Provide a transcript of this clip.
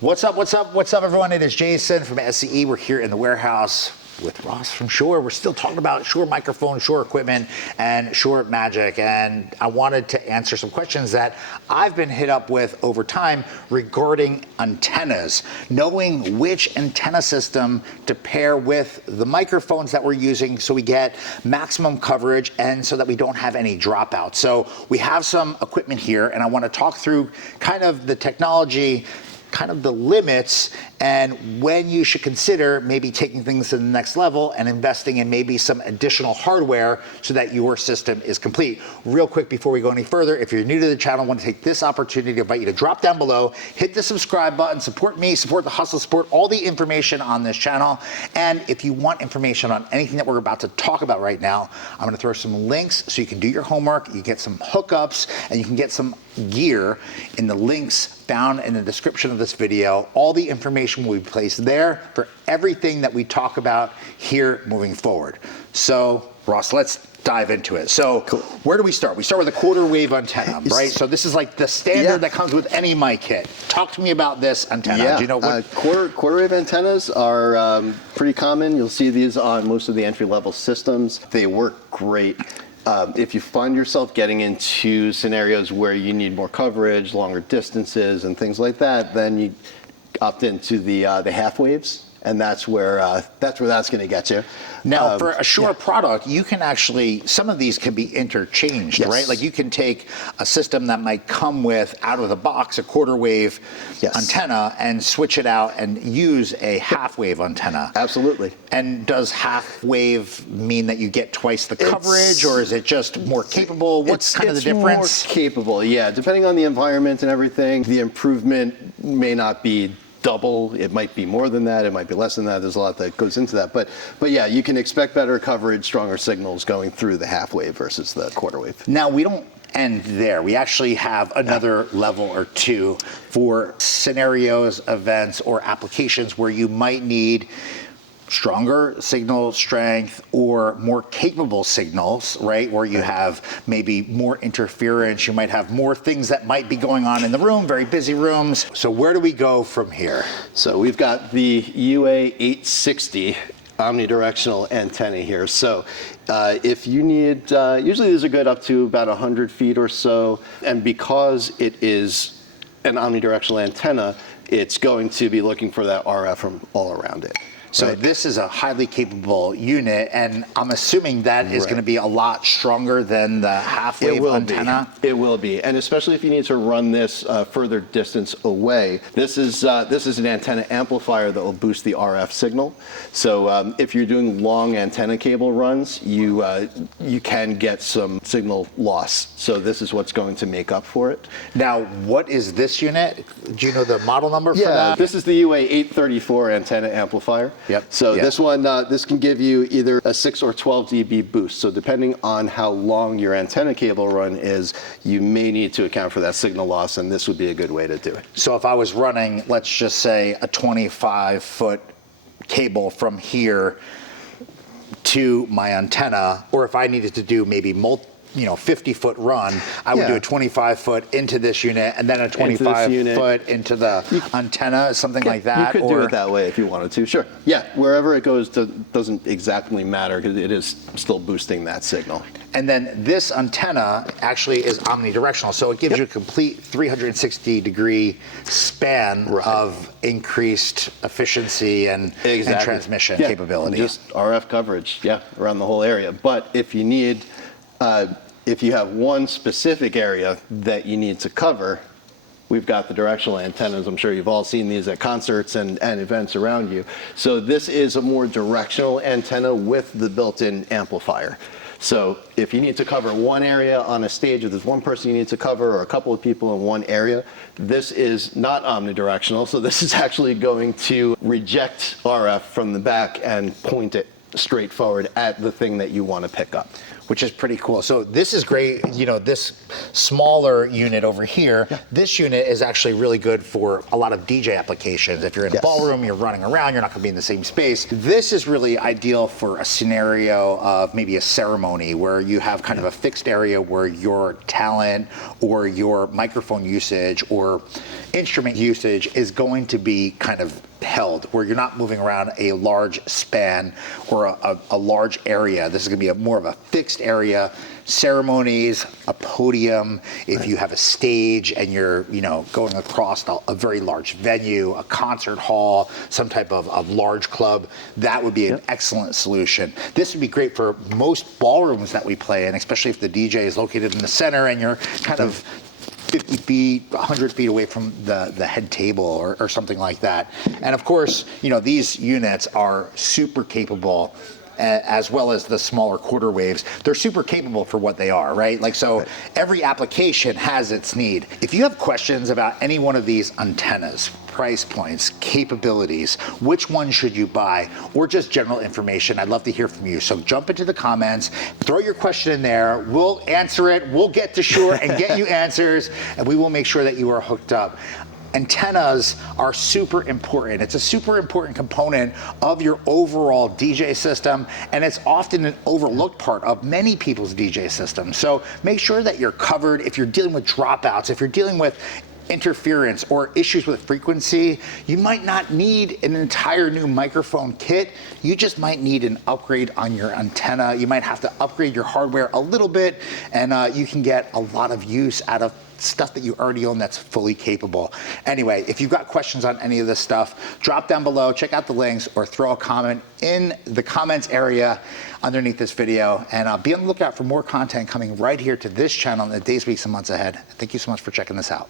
What's up, everyone? It is Jason from SCE. We're here in the warehouse with Ross from Shure. We're still talking about Shure microphone, Shure equipment, and Shure magic. And I wanted to answer some questions that I've been hit up with over time regarding antennas, knowing which antenna system to pair with the microphones that we're using so we get maximum coverage and so that we don't have any dropouts. So we have some equipment here, and I want to talk through kind of the technology, kind of the limits, and when you should consider maybe taking things to the next level and investing in maybe some additional hardware so that your system is complete. Real quick before we go any further, if you're new to the channel, I want to take this opportunity to invite you to drop down below, hit the subscribe button, support me, support the hustle, support all the information on this channel. And if you want information on anything that we're about to talk about right now, I'm going to throw some links so you can do your homework, you get some hookups, and you can get some gear in the links found in the description of this video. All the information will be placed there for everything that we talk about here moving forward. So, Ross, let's dive into it. So, cool. Where do we start? We start with a quarter-wave antenna, right? So this is like the standard that comes with any mic kit. Talk to me about this antenna. Do you know what? Quarter-wave antennas are pretty common. You'll see these on most of the entry-level systems. They work great. If you find yourself getting into scenarios where you need more coverage, longer distances, and things like that, then you opt into the half waves, and that's where that's going to get you. Now, for a Shure product, you can actually, some of these can be interchanged, right? Like you can take a system that might come with, out of the box, a quarter wave antenna and switch it out and use a half wave antenna. Absolutely. And does half wave mean that you get twice the coverage, or is it just more capable? What's kind of the difference? It's more capable, yeah. Depending on the environment and everything, the improvement may not be double, it might be more than that, it might be less than that. There's a lot that goes into that, but yeah, you can expect better coverage, stronger signals going through the half wave versus the quarter wave. Now, we don't end there. We actually have another level or two for scenarios, events, or applications where you might need stronger signal strength or more capable signals, right? Where you have maybe more interference, you might have more things that might be going on in the room, very busy rooms. So where do we go from here? So we've got the UA860 omnidirectional antenna here. So if you need, usually these are good up to about 100 feet or so, and because it is an omnidirectional antenna, it's going to be looking for that RF from all around it. So this is a highly capable unit, and I'm assuming that is going to be a lot stronger than the half-wave antenna. It will be, and especially if you need to run this further distance away. This is an antenna amplifier that will boost the RF signal. So if you're doing long antenna cable runs, you can get some signal loss. So this is what's going to make up for it. Now, what is this unit? Do you know the model number for that? This is the UA834 antenna amplifier. Yep. So this one, this can give you either a 6 or 12 dB boost. So depending on how long your antenna cable run is, you may need to account for that signal loss, and this would be a good way to do it. So if I was running, let's just say, a 25-foot cable from here to my antenna, or if I needed to do maybe 50-foot run, I would do a 25-foot into this unit and then a 25-foot into the antenna, something like that. You could do it that way if you wanted to, sure. Yeah, wherever it goes doesn't exactly matter because it is still boosting that signal. And then this antenna actually is omnidirectional, so it gives you a complete 360-degree span of increased efficiency and transmission capability. Just RF coverage, around the whole area. But if you need if you have one specific area that you need to cover, we've got the directional antennas. I'm sure you've all seen these at concerts and events around you. So this is a more directional antenna with the built-in amplifier. So if you need to cover one area on a stage, if there's one person you need to cover or a couple of people in one area, this is not omnidirectional. So this is actually going to reject RF from the back and point it straight forward at the thing that you want to pick up. which is pretty cool. So this is great. You know, this smaller unit over here, this unit is actually really good for a lot of DJ applications. If you're in a ballroom, you're running around, you're not gonna be in the same space. This is really ideal for a scenario of maybe a ceremony where you have kind of a fixed area where your talent or your microphone usage or instrument usage is going to be kind of held, where you're not moving around a large span or a large area. This is gonna be more of a fixed area. Ceremonies, a podium, if you have a stage and you're, you know, going across a very large venue, a concert hall, some type of large club, that would be an excellent solution. This would be great for most ballrooms that we play in, especially if the DJ is located in the center and you're kind of 50 feet, 100 feet away from the head table or something like that. And of course, you know, these units are super capable, as well as the smaller quarter waves. They're super capable for what they are, right? Like, so every application has its need. If you have questions about any one of these antennas, price points, capabilities, which one should you buy, or just general information, I'd love to hear from you. So jump into the comments, throw your question in there, we'll answer it, we'll get to Shure and get you answers, and we will make sure that you are hooked up. Antennas are super important. It's a super important component of your overall DJ system, and it's often an overlooked part of many people's DJ systems. So make sure that you're covered if you're dealing with dropouts, if you're dealing with interference or issues with frequency. You might not need an entire new microphone kit. You just might need an upgrade on your antenna. You might have to upgrade your hardware a little bit, and you can get a lot of use out of stuff that you already own that's fully capable. Anyway, if you've got questions on any of this stuff, drop down below, check out the links, or throw a comment in the comments area underneath this video, and be on the lookout for more content coming right here to this channel in the days, weeks, and months ahead. Thank you so much for checking this out.